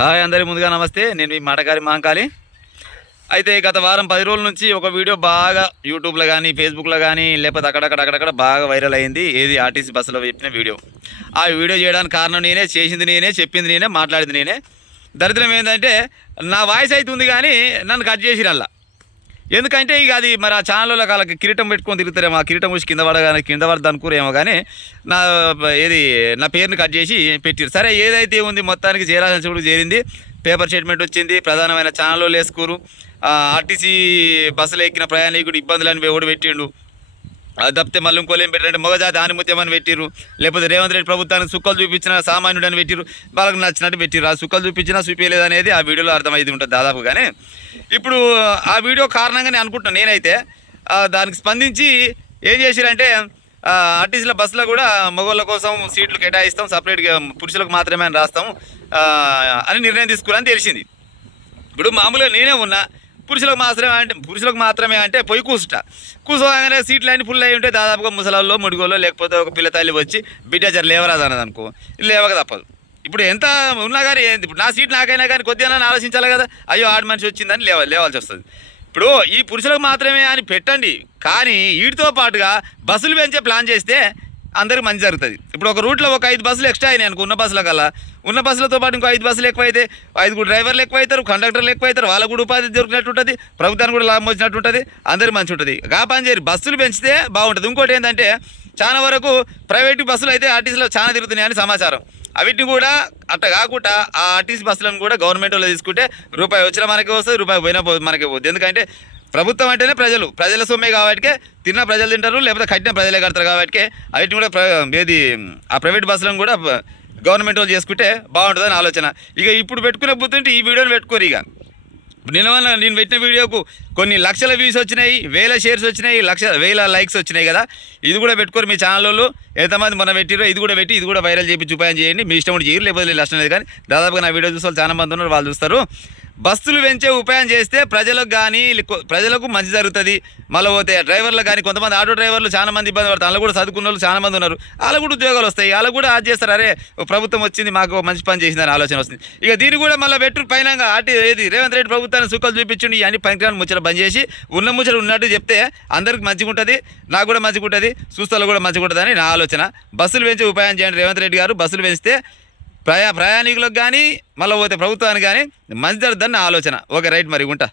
Hi అందరి ముందుగా నమస్తే. నేను మీ మాటగారి మహంకాళి. అయితే గత వారం 10 రోజుల నుంచి ఒక వీడియో బాగా యూట్యూబ్లో కానీ ఫేస్బుక్లో కానీ లేకపోతే అక్కడక్కడ బాగా వైరల్ అయింది. ఏది ఆర్టీసీ బస్సులో చెప్పిన వీడియో. ఆ వీడియో చేయడానికి కారణం నేనే, చేసింది నేనే, చెప్పింది నేనే, మాట్లాడింది నేనే. దరిద్రం ఏంటంటే నా వాయిస్ అయితే ఉంది కానీ నన్ను కట్ చేసిరల్లా. ఎందుకంటే ఇక అది మరి ఆ ఛానల్లో వాళ్ళకి కిరీటం పెట్టుకొని తిరుగుతారేమో, ఆ కిరీటం వచ్చి కింద పడదు అనుకోరేమో కానీ నా పేరుని కట్ చేసి పెట్టారు. సరే ఏదైతే ఉంది మొత్తానికి చేరాల్సిన చూడు చేరింది. పేపర్ స్టేట్మెంట్ వచ్చింది. ప్రధానమైన ఛానల్లో వేసుకురు. ఆర్టీసీ బస్సులో ఎక్కిన ప్రయాణికుడు ఇబ్బందులని ఎవడు పెట్టిండు. అది తప్పితే మళ్ళీ ఇంకోళ్ళు ఏం పెట్టారంటే మగజాతి ఆనిముత్యమని పెట్టిరు. లేకపోతే రేవంత్ రెడ్డి ప్రభుత్వానికి సుక్కలు చూపించిన సామాన్యుడు అని పెట్టిరు. వాళ్ళకి నచ్చినట్టు పెట్టిరు. ఆ సుక్కలు చూపించినా చూపించలేదు అనేది ఆ వీడియోలో అర్థమైంది ఉంటుంది దాదాపు. కానీ ఇప్పుడు ఆ వీడియో కారణంగా నేను అనుకుంటున్నాను. నేనైతే దానికి స్పందించి ఏం చేసిరంటే ఆర్టీసీల బస్సులో కూడా మగవాళ్ళ కోసం సీట్లు కేటాయిస్తాం, సపరేట్గా పురుషులకు మాత్రమే అని రాస్తాం అని నిర్ణయం తీసుకుని తెలిసింది. ఇప్పుడు మామూలుగా నేనే ఉన్నా, పురుషులకు మాత్రమే అంటే పోయి కూర్చోగానే సీట్లు అన్ని ఫుల్ అయి ఉంటే దాదాపుగా ముసలాల్లో ముడిగోల్లో లేకపోతే ఒక పిల్ల తల్లి వచ్చి బిడ్డ జర లేవరాదు అన్నది అనుకో, లేవక తప్పదు. ఇప్పుడు ఎంత ఉన్నా కానీ ఇప్పుడు నా సీట్ నాకైనా కానీ కొద్దిగా ఆలోచించాలి కదా. అయ్యో ఆడ మనిషి వచ్చిందని లేవాల్సి వస్తుంది. ఇప్పుడు ఈ పురుషులకు మాత్రమే అని పెట్టండి, కానీ వీటితో పాటుగా బస్సులు పెంచే ప్లాన్ చేస్తే అందరికి మంచి జరుగుతుంది. ఇప్పుడు ఒక రూట్లో ఒక 5 బస్సులు ఎక్స్ట్రా అయినాయి అనుకో, ఉన్న బస్సుల కల్లా ఉన్న బస్సులతో పాటు ఇంకో 5 బస్సులు ఎక్కువైతే 5 డ్రైవర్లు ఎక్కువైతారు, కండక్టర్లు ఎక్కువైతారు, వాళ్ళకు కూడా ఉపాధి దొరికినట్టు ఉంటుంది, ప్రభుత్వానికి కూడా లాభం వచ్చినట్టు ఉంటుంది, అందరికి మంచి ఉంటుంది. గా పని చేయరు, బస్సులు పెంచితే బాగుంటుంది. ఇంకోటి ఏంటంటే చాలా వరకు ప్రైవేటు బస్సులు అయితే ఆర్టీసీలో చాలా తిరుగుతున్నాయని సమాచారం. అవిటిని కూడా అట్లా కాకుండా ఆ ఆర్టీసీ బస్సులను కూడా గవర్నమెంట్ వాళ్ళు తీసుకుంటే రూపాయి వచ్చినా మనకి వస్తుంది, రూపాయి పోయినా మనకి పోతుంది. ఎందుకంటే ప్రభుత్వం అంటేనే ప్రజల సొమ్మే కాబట్టి తిన్న ప్రజలు తింటారు, లేకపోతే కట్టిన ప్రజలే కడతారు కాబట్టి అవిటిని కూడా ఆ ప్రైవేట్ బస్సులను కూడా గవర్నమెంట్ వాళ్ళు చేసుకుంటే బాగుంటుందని ఆలోచన. ఇక ఇప్పుడు పెట్టుకునే బుద్ధుంటే ఈ వీడియోని పెట్టుకోరు. ఇక నేను పెట్టిన వీడియోకు కొన్ని లక్షల వ్యూస్ వచ్చినాయి, వేల షేర్స్ వచ్చినాయి, వేల లైక్స్ వచ్చినాయి కదా. ఇది కూడా పెట్టుకోరు. మీ ఛానల్లో ఎంతమంది మొన్న పెట్టిరో ఇది కూడా పెట్టి ఇది కూడా వైరల్ చేయించి ఉపాయం చేయండి. మీ ఇష్టం చేయరు, లేకపోతే నష్టం లేదు. కానీ దాదాపుగా నా వీడియో చూసే వాళ్ళు చాలా మంది ఉన్నారు, వాళ్ళు చూస్తారు. బస్సులు పెంచే ఉపాయం చేస్తే ప్రజలకు మంచి జరుగుతుంది. మళ్ళీ పోతే డ్రైవర్లు కానీ కొంతమంది ఆటో డ్రైవర్లు చాలా మంది ఇబ్బంది పడతారు. వాళ్ళు కూడా చదువుకున్న వాళ్ళు చాలా మంది ఉన్నారు, వాళ్ళకు కూడా ఉద్యోగాలు వస్తాయి, వాళ్ళు కూడా అది చేస్తారు. అరే ప్రభుత్వం వచ్చింది, మాకు మంచి పని చేసిందని ఆలోచన వస్తుంది. ఇక దీన్ని కూడా మళ్ళీ పెట్టు పైన రేవంత్ రెడ్డి ప్రభుత్వాన్ని సుఖాలు చూపించండి, అన్ని పనికిరాని ముచ్చట బంద్ చేసి ఉన్న ముచ్చట ఉన్నట్టు చెప్తే అందరికి మంచిగా ఉంటుంది, నాకు కూడా మంచిగా ఉంటుంది, చూస్తాలో కూడా మంచిగా ఉంటుంది అని నా ఆలోచన. బస్సులు పెంచే ఉపాయం చేయండి రేవంత్ రెడ్డి గారు. బస్సులు పెంచితే ప్రయాణికులకు కానీ మళ్ళీ పోతే ప్రభుత్వానికి కానీ మంచి జరుగుతుందని నా ఆలోచన. ఓకే రైట్, మరి ఉంటా.